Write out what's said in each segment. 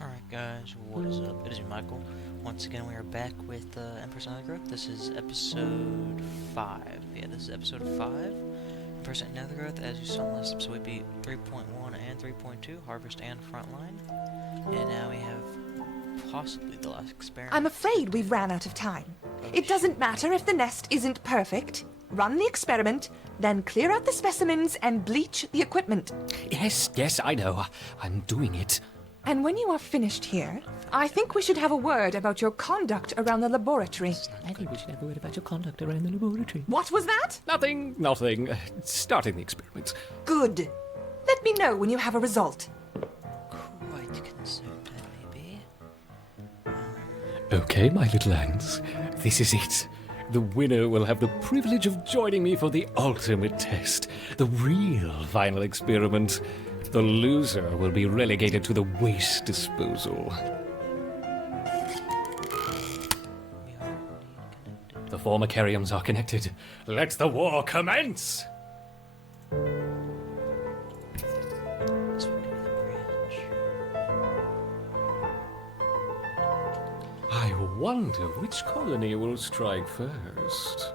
Alright guys, what is up? It is me, Michael. Once again, we are back with Undergrowth. This is episode 5. Yeah, this is episode 5. Undergrowth. As you saw in the last episode, we beat 3.1 and 3.2, Harvest and Frontline. And now we have possibly the last experiment. I'm afraid we've ran out of time. It doesn't matter if the nest isn't perfect. Run the experiment, then clear out the specimens and bleach the equipment. Yes, I know. I'm doing it. And when you are finished here, I think we should have a word about your conduct around the laboratory. I think we should have a word about your conduct around the laboratory. What was that? Nothing. Starting the experiment. Good. Let me know when you have a result. Quite concerned, I may be. Okay, my little ants. This is it. The winner will have the privilege of joining me for the ultimate test, the real final experiment. The loser will be relegated to the waste disposal. The four Macariums are connected. Let the war commence! This would be the bridge. I wonder which colony will strike first.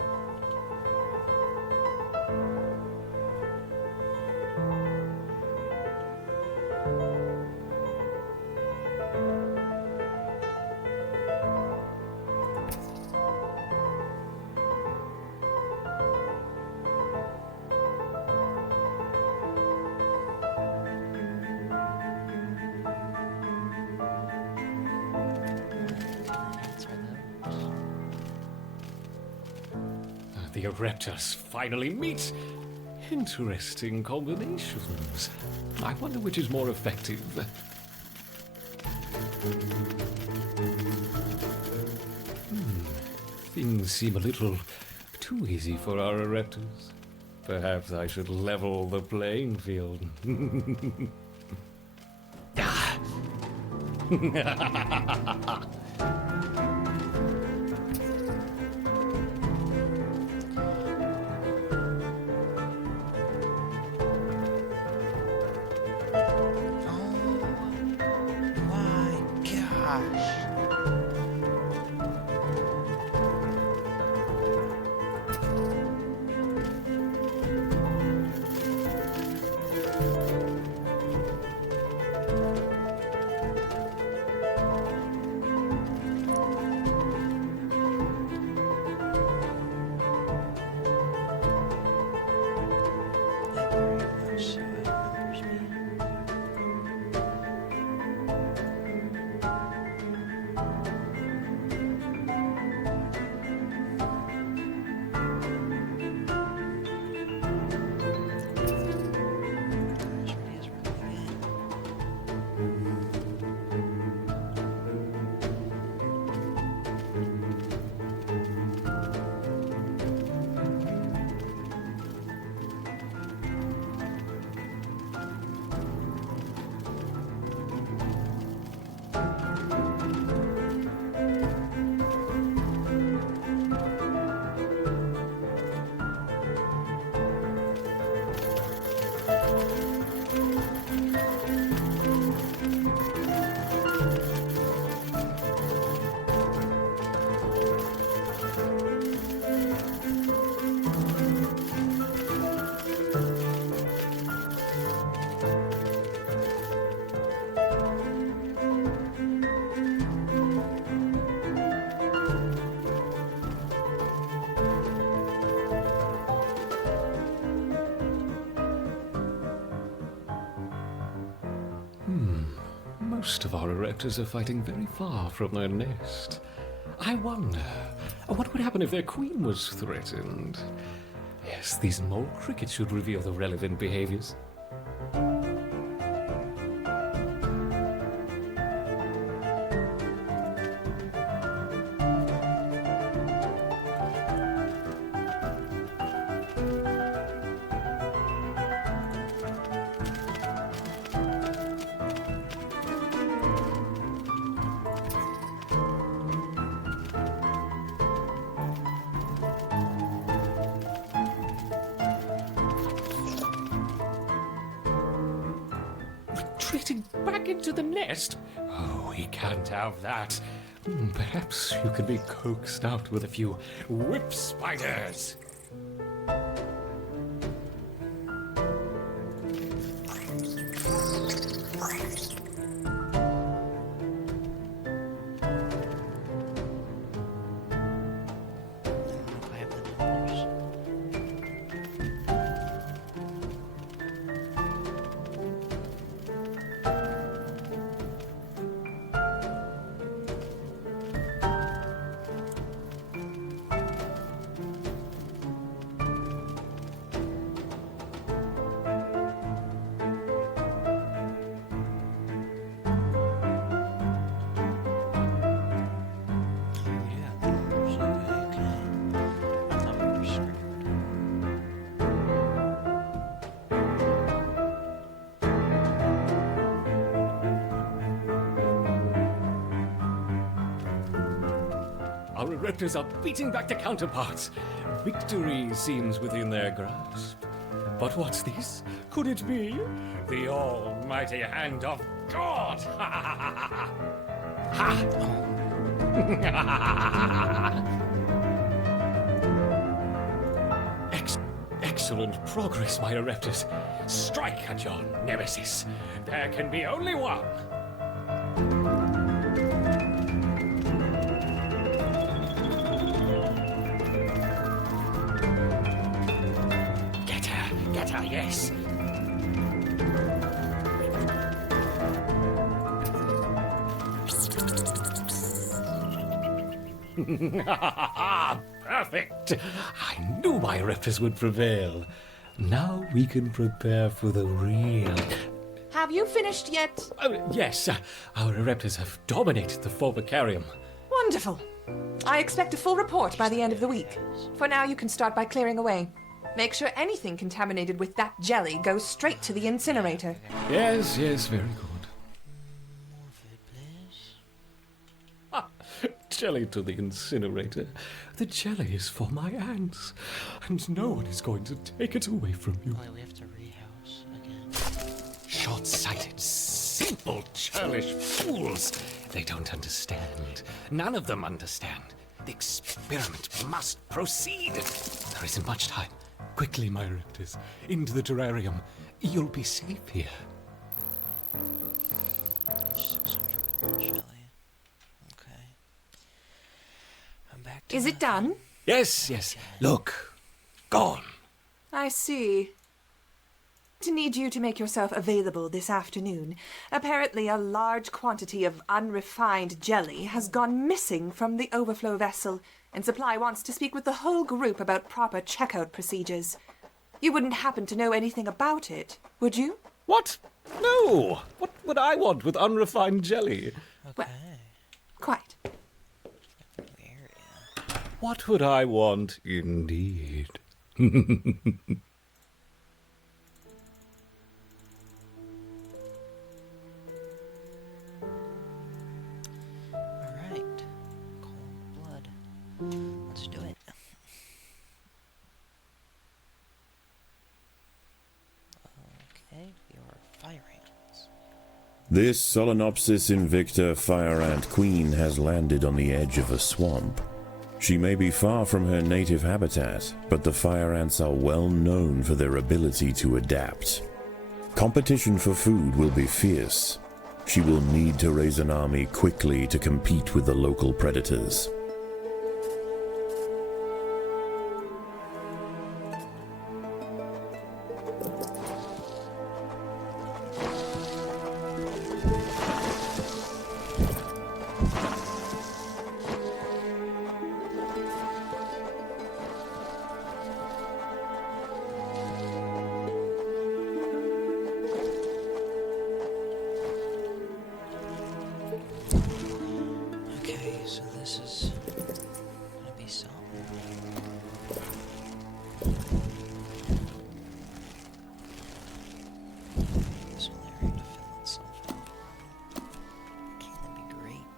The Raptors finally meet. Interesting combinations. I wonder which is more effective. Things seem a little too easy for our Raptors. Perhaps I should level the playing field. My gosh. That very much so outnumbers me. This really is really good. Most of our Raptors are fighting very far from their nest. I wonder, what would happen if their queen was threatened? Yes, these mole crickets should reveal the relevant behaviors. Retreating back into the nest? Oh, we can't have that. Perhaps you could be coaxed out with a few whip spiders. If I have the numbers. We do have the numbers. Okay. I thought we were screwed. Our Raptors are beating back their counterparts. Victory seems within their grasp. But what's this? Could it be the almighty hand of God? Ha! Excellent progress, my Raptors. Strike at your nemesis. There can be only one. Get her, yes. Perfect! I knew my Raptors would prevail. Now we can prepare for the real... Have you finished yet? Yes, our Raptors have dominated the Fulvicarium. Wonderful. I expect a full report by the end of the week. For now, you can start by clearing away. Make sure anything contaminated with that jelly goes straight to the incinerator. Yes, very good. More food, please. Jelly to the incinerator. The jelly is for my ants, and no one is going to take it away from you. Oh, we have to rehouse again. Short-sighted, simple, churlish fools. They don't understand. None of them understand. The experiment must proceed. There isn't much time. Quickly, my Raptors. Into the terrarium. You'll be safe here. 600 jelly. Okay. I'm back to Is it done? Yes. Look. Gone. I see. To need you to make yourself available this afternoon. Apparently a large quantity of unrefined jelly has gone missing from the overflow vessel, and Supply wants to speak with the whole group about proper checkout procedures. You wouldn't happen to know anything about it, would you? What? No. What would I want with unrefined jelly? Okay. Quite. Area. What would I want, indeed? Alright. Cold blood. Let's do it. Okay, your fire ants. This Solenopsis invicta fire ant queen has landed on the edge of a swamp. She may be far from her native habitat, but the fire ants are well known for their ability to adapt. Competition for food will be fierce. She will need to raise an army quickly to compete with the local predators. Okay, so this is gonna be something. This one there to fill itself out. Can that be great?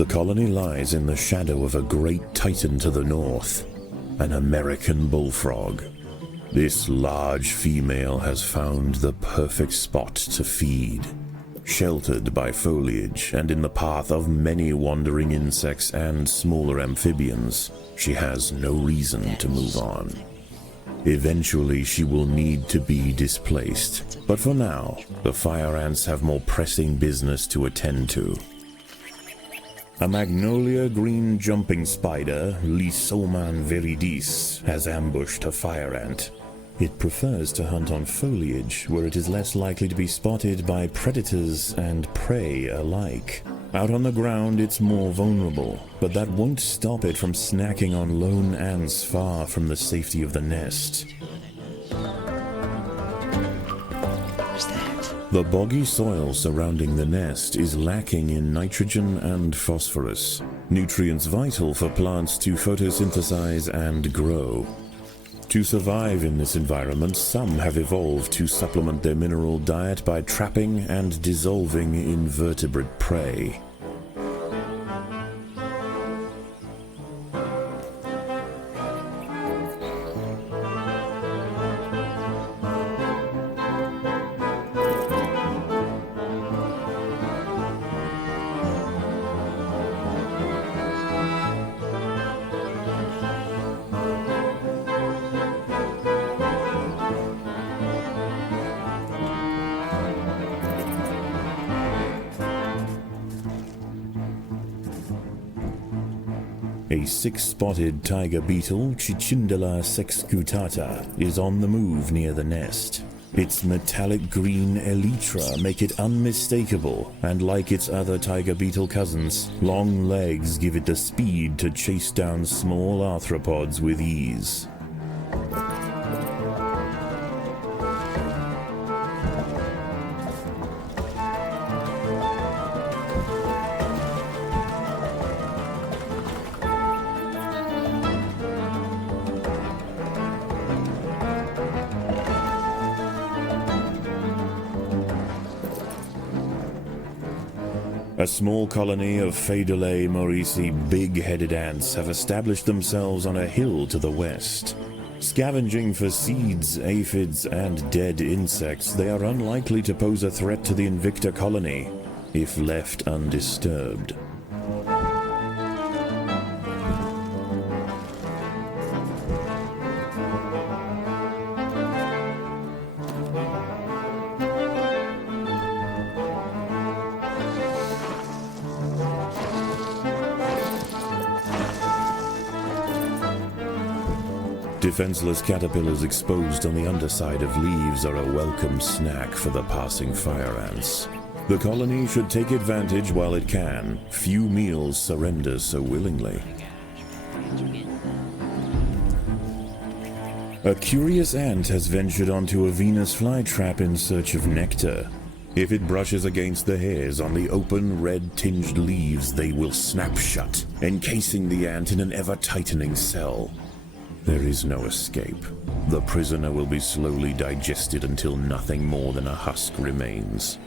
The colony lies in the shadow of a great titan to the north, an American bullfrog. This large female has found the perfect spot to feed. Sheltered by foliage and in the path of many wandering insects and smaller amphibians, she has no reason to move on. Eventually she will need to be displaced, but for now, the fire ants have more pressing business to attend to. A magnolia green jumping spider, Lysoman viridis, has ambushed a fire ant. It prefers to hunt on foliage, where it is less likely to be spotted by predators and prey alike. Out on the ground it's more vulnerable, but that won't stop it from snacking on lone ants far from the safety of the nest. What's that? The boggy soil surrounding the nest is lacking in nitrogen and phosphorus, nutrients vital for plants to photosynthesize and grow. To survive in this environment, some have evolved to supplement their mineral diet by trapping and dissolving invertebrate prey. A six-spotted tiger beetle, Cicindela sexcutata, is on the move near the nest. Its metallic green elytra make it unmistakable, and like its other tiger beetle cousins, long legs give it the speed to chase down small arthropods with ease. A small colony of Phaedulae maurici big-headed ants have established themselves on a hill to the west. Scavenging for seeds, aphids, and dead insects, they are unlikely to pose a threat to the Invicta colony, if left undisturbed. Defenseless caterpillars exposed on the underside of leaves are a welcome snack for the passing fire ants. The colony should take advantage while it can. Few meals surrender so willingly. A curious ant has ventured onto a Venus flytrap in search of nectar. If it brushes against the hairs on the open, red-tinged leaves, they will snap shut, encasing the ant in an ever-tightening cell. There is no escape. The prisoner will be slowly digested until nothing more than a husk remains.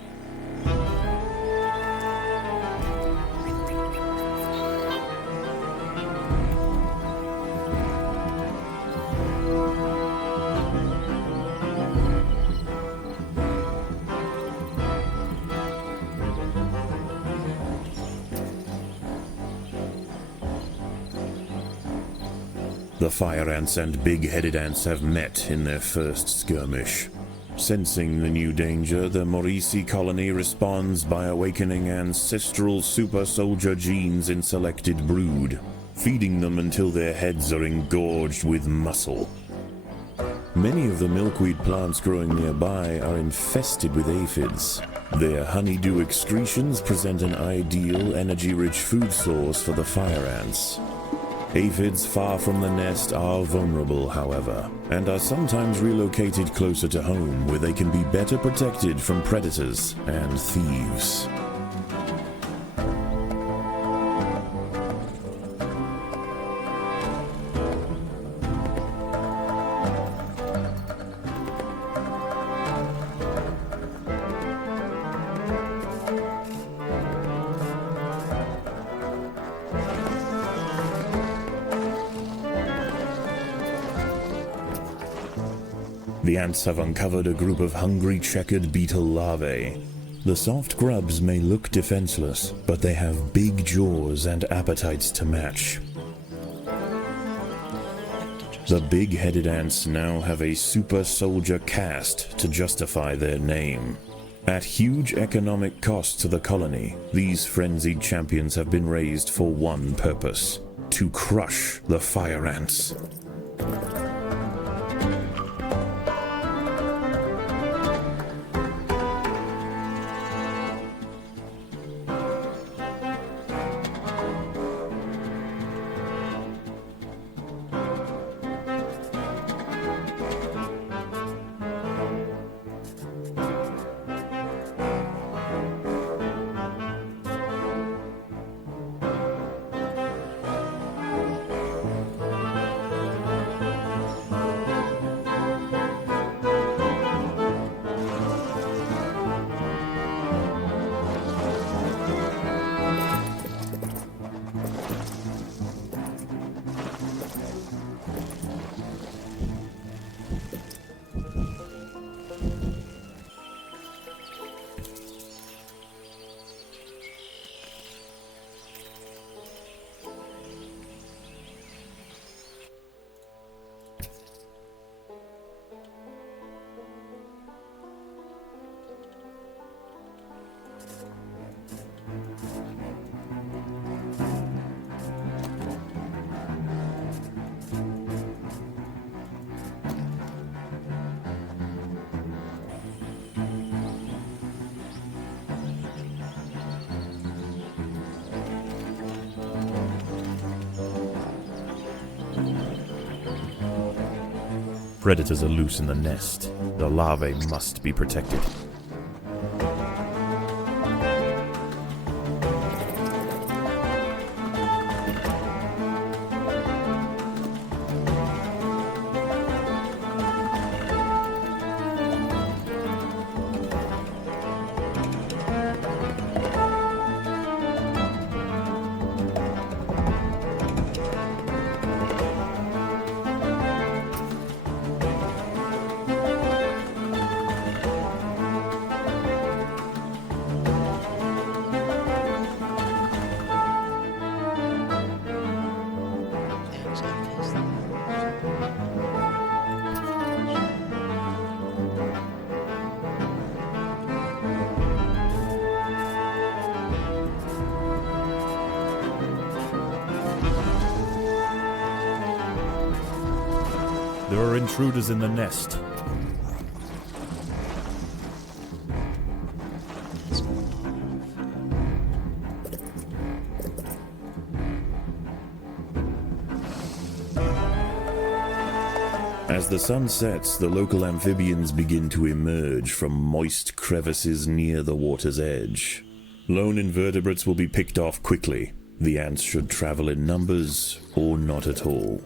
The fire ants and big-headed ants have met in their first skirmish. Sensing the new danger, the Maurici colony responds by awakening ancestral super soldier genes in selected brood, feeding them until their heads are engorged with muscle. Many of the milkweed plants growing nearby are infested with aphids. Their honeydew excretions present an ideal, energy-rich food source for the fire ants. Aphids far from the nest are vulnerable, however, and are sometimes relocated closer to home where they can be better protected from predators and thieves. The ants have uncovered a group of hungry checkered beetle larvae. The soft grubs may look defenseless, but they have big jaws and appetites to match. The big-headed ants now have a super soldier caste to justify their name. At huge economic cost to the colony, these frenzied champions have been raised for one purpose: to crush the fire ants. Predators are loose in the nest. The larvae must be protected. There are intruders in the nest. As the sun sets, the local amphibians begin to emerge from moist crevices near the water's edge. Lone invertebrates will be picked off quickly. The ants should travel in numbers or not at all.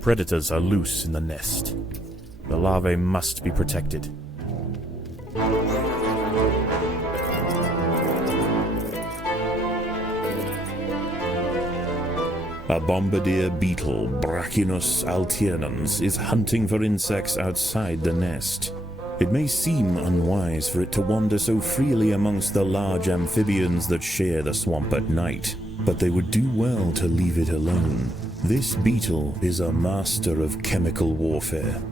Predators are loose in the nest. The larvae must be protected. A bombardier beetle, Brachinus alternans, is hunting for insects outside the nest. It may seem unwise for it to wander so freely amongst the large amphibians that share the swamp at night, but they would do well to leave it alone. This beetle is a master of chemical warfare.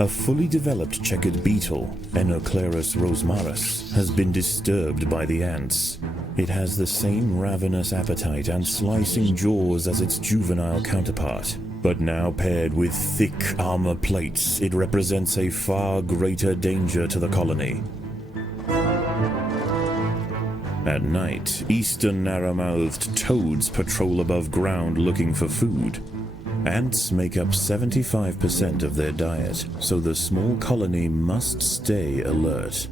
A fully developed checkered beetle, Enoclerus rosmarus, has been disturbed by the ants. It has the same ravenous appetite and slicing jaws as its juvenile counterpart, but now paired with thick armor plates, it represents a far greater danger to the colony. At night, eastern narrow-mouthed toads patrol above ground looking for food. Ants make up 75% of their diet, so the small colony must stay alert.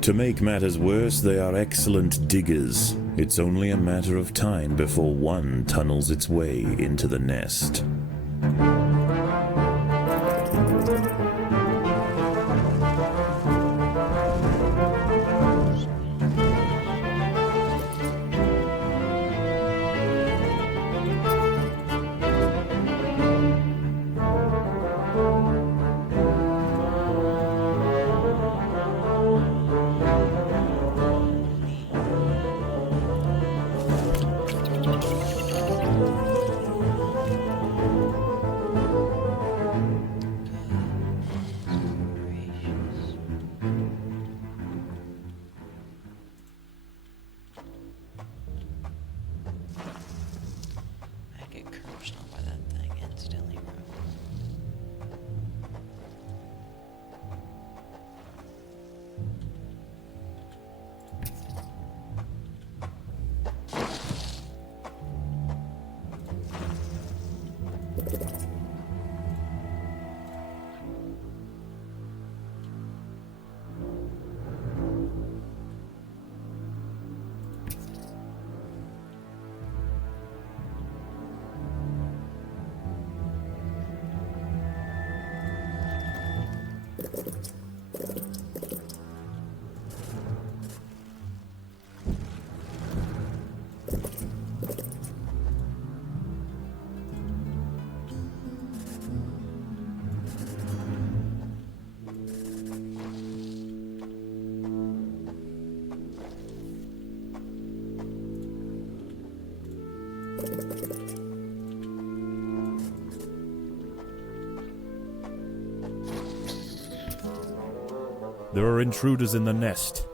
To make matters worse, they are excellent diggers. It's only a matter of time before one tunnels its way into the nest. I get cursed on by that thing instantly, bro. There are intruders in the nest.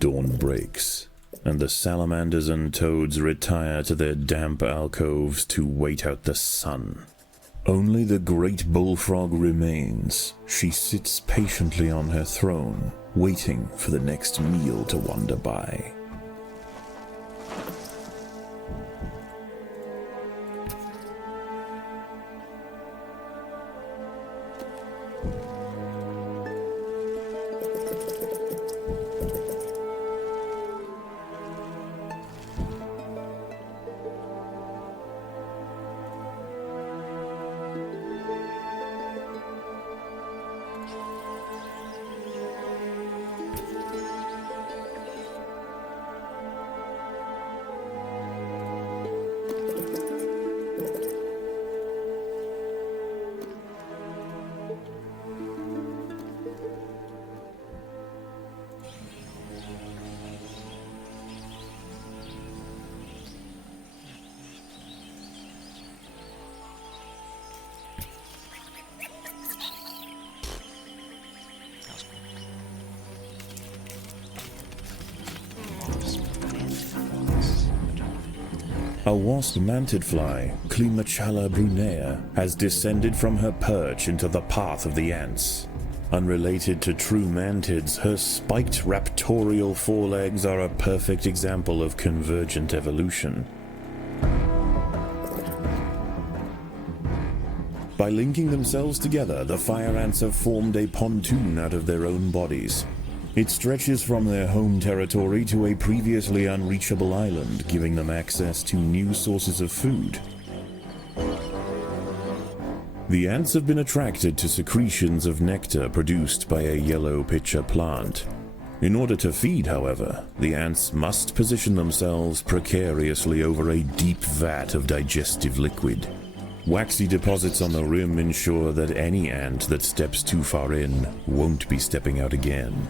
Dawn breaks, and the salamanders and toads retire to their damp alcoves to wait out the sun. Only the great bullfrog remains. She sits patiently on her throne, waiting for the next meal to wander by. A wasp-mantid fly, Climachala brunea, has descended from her perch into the path of the ants. Unrelated to true mantids, her spiked raptorial forelegs are a perfect example of convergent evolution. By linking themselves together, the fire ants have formed a pontoon out of their own bodies. It stretches from their home territory to a previously unreachable island, giving them access to new sources of food. The ants have been attracted to secretions of nectar produced by a yellow pitcher plant. In order to feed, however, the ants must position themselves precariously over a deep vat of digestive liquid. Waxy deposits on the rim ensure that any ant that steps too far in won't be stepping out again.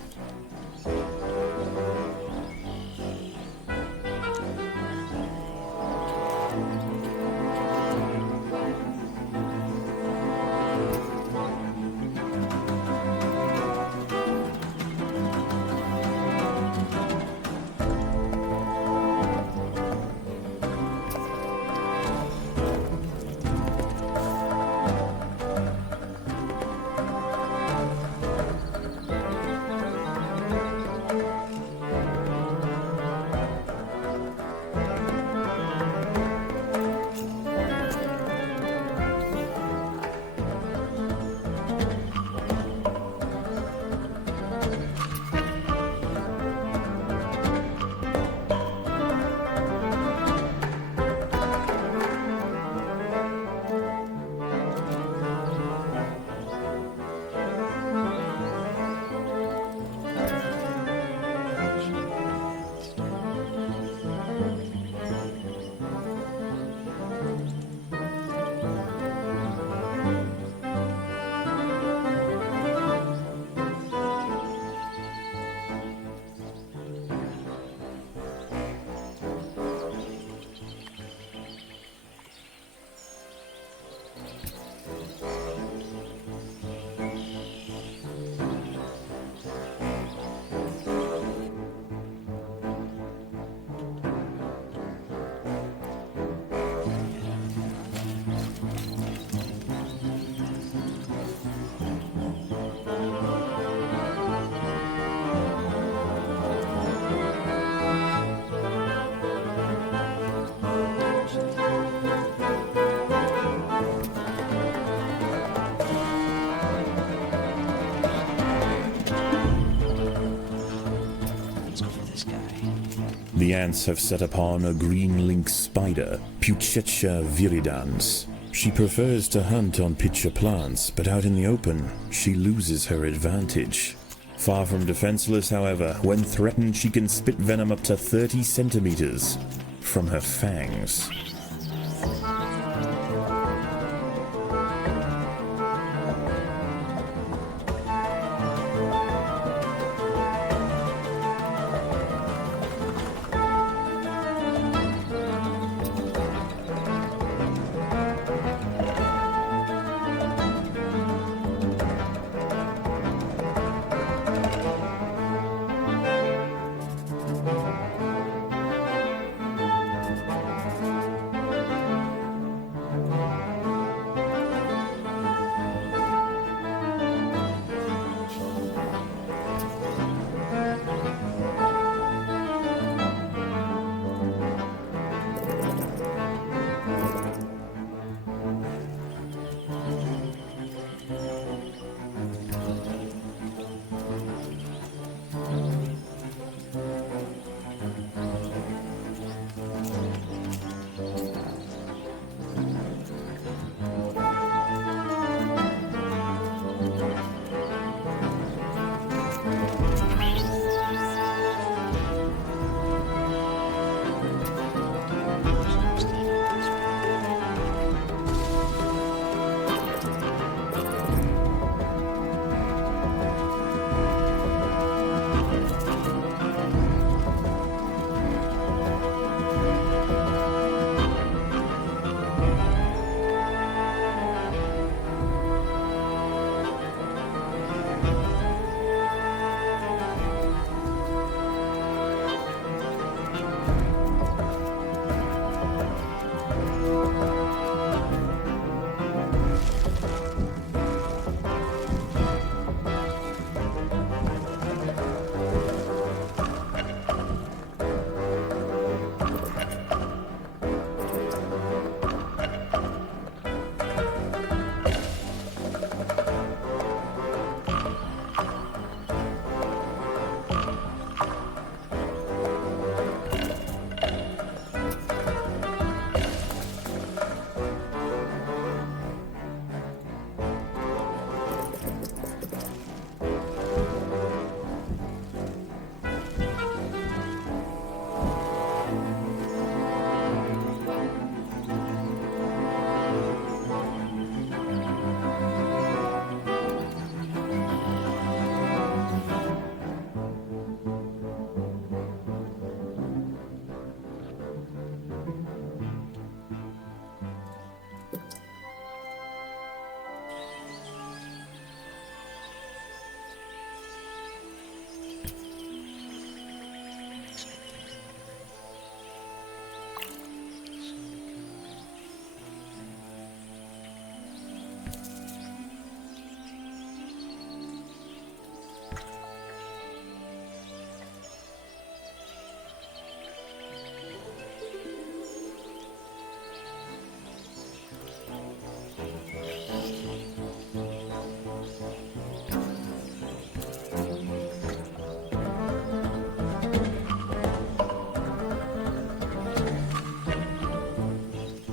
The ants have set upon a green lynx spider, Puccetia viridans. She prefers to hunt on pitcher plants, but out in the open, she loses her advantage. Far from defenseless, however, when threatened she can spit venom up to 30 centimeters from her fangs.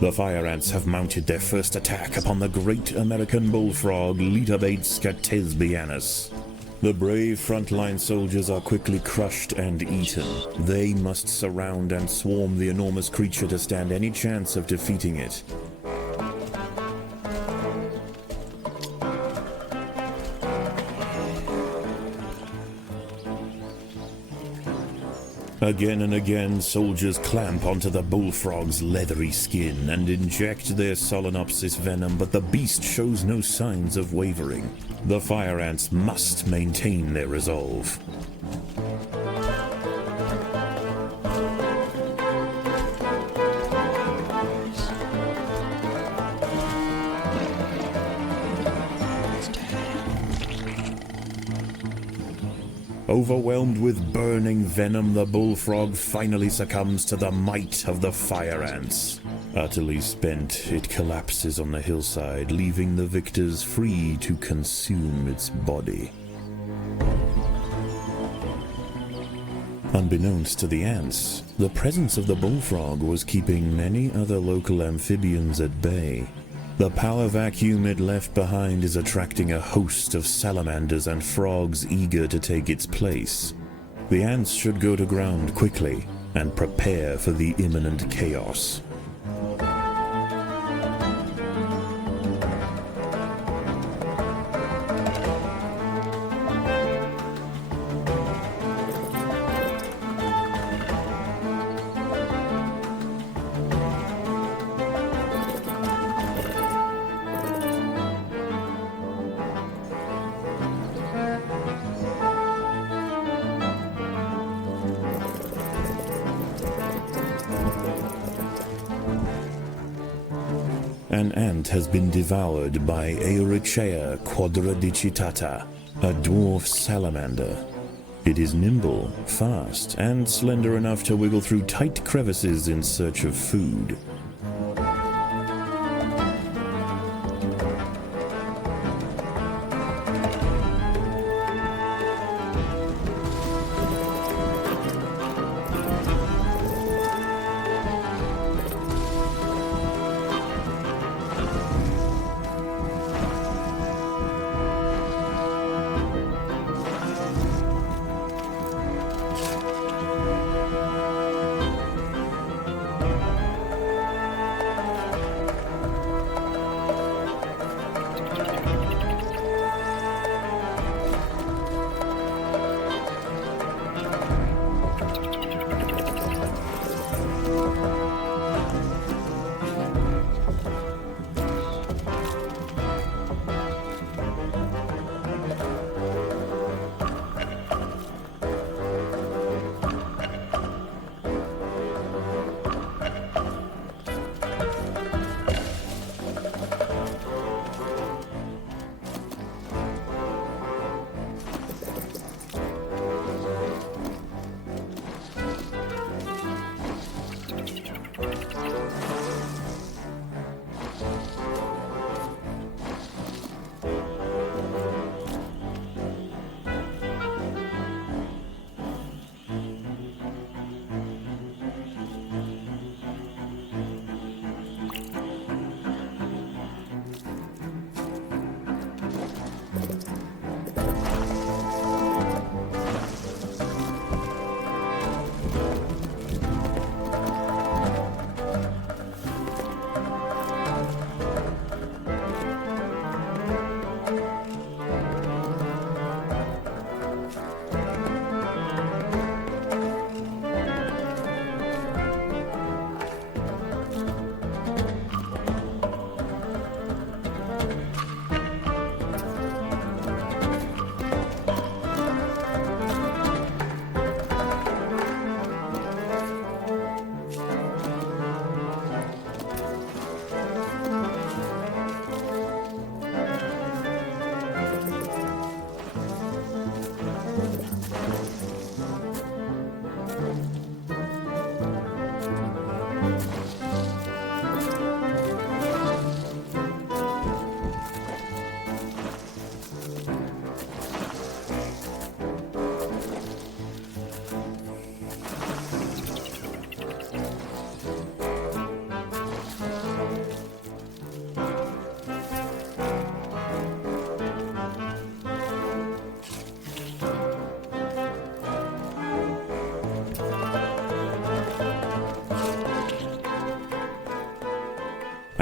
The fire ants have mounted their first attack upon the great American bullfrog Litabates scatesbianus. The brave frontline soldiers are quickly crushed and eaten. They must surround and swarm the enormous creature to stand any chance of defeating it. Again and again, soldiers clamp onto the bullfrog's leathery skin and inject their Solenopsis venom, but the beast shows no signs of wavering. The fire ants must maintain their resolve. Overwhelmed with burning venom, the bullfrog finally succumbs to the might of the fire ants. Utterly spent, it collapses on the hillside, leaving the victors free to consume its body. Unbeknownst to the ants, the presence of the bullfrog was keeping many other local amphibians at bay. The power vacuum it left behind is attracting a host of salamanders and frogs eager to take its place. The ants should go to ground quickly and prepare for the imminent chaos. An ant has been devoured by Eurichea quadradicitata, a dwarf salamander. It is nimble, fast, and slender enough to wiggle through tight crevices in search of food.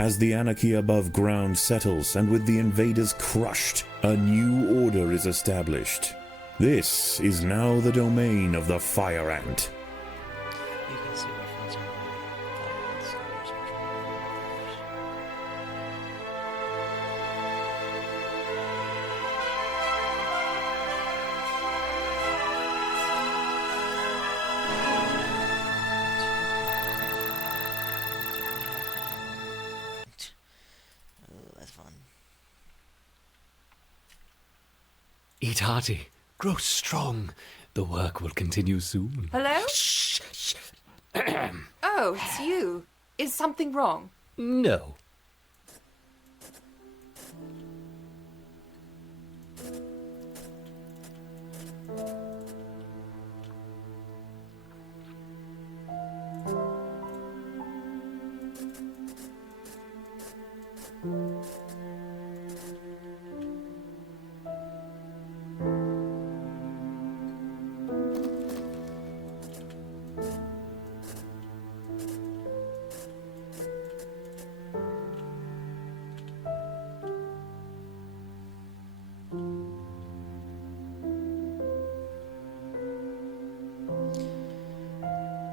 As the anarchy above ground settles and with the invaders crushed, a new order is established. This is now the domain of the Fire Ant. You can see reference on my fire ant stars, which oh, that's fun. Eat hearty, grow strong. The work will continue soon. Hello? Shh, shh. Oh, it's you. Is something wrong? No.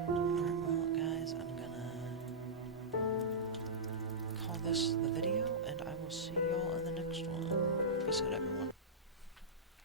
Alright, well, guys, I'm gonna call this the video, and I will see y'all in the next one. Peace out, everyone.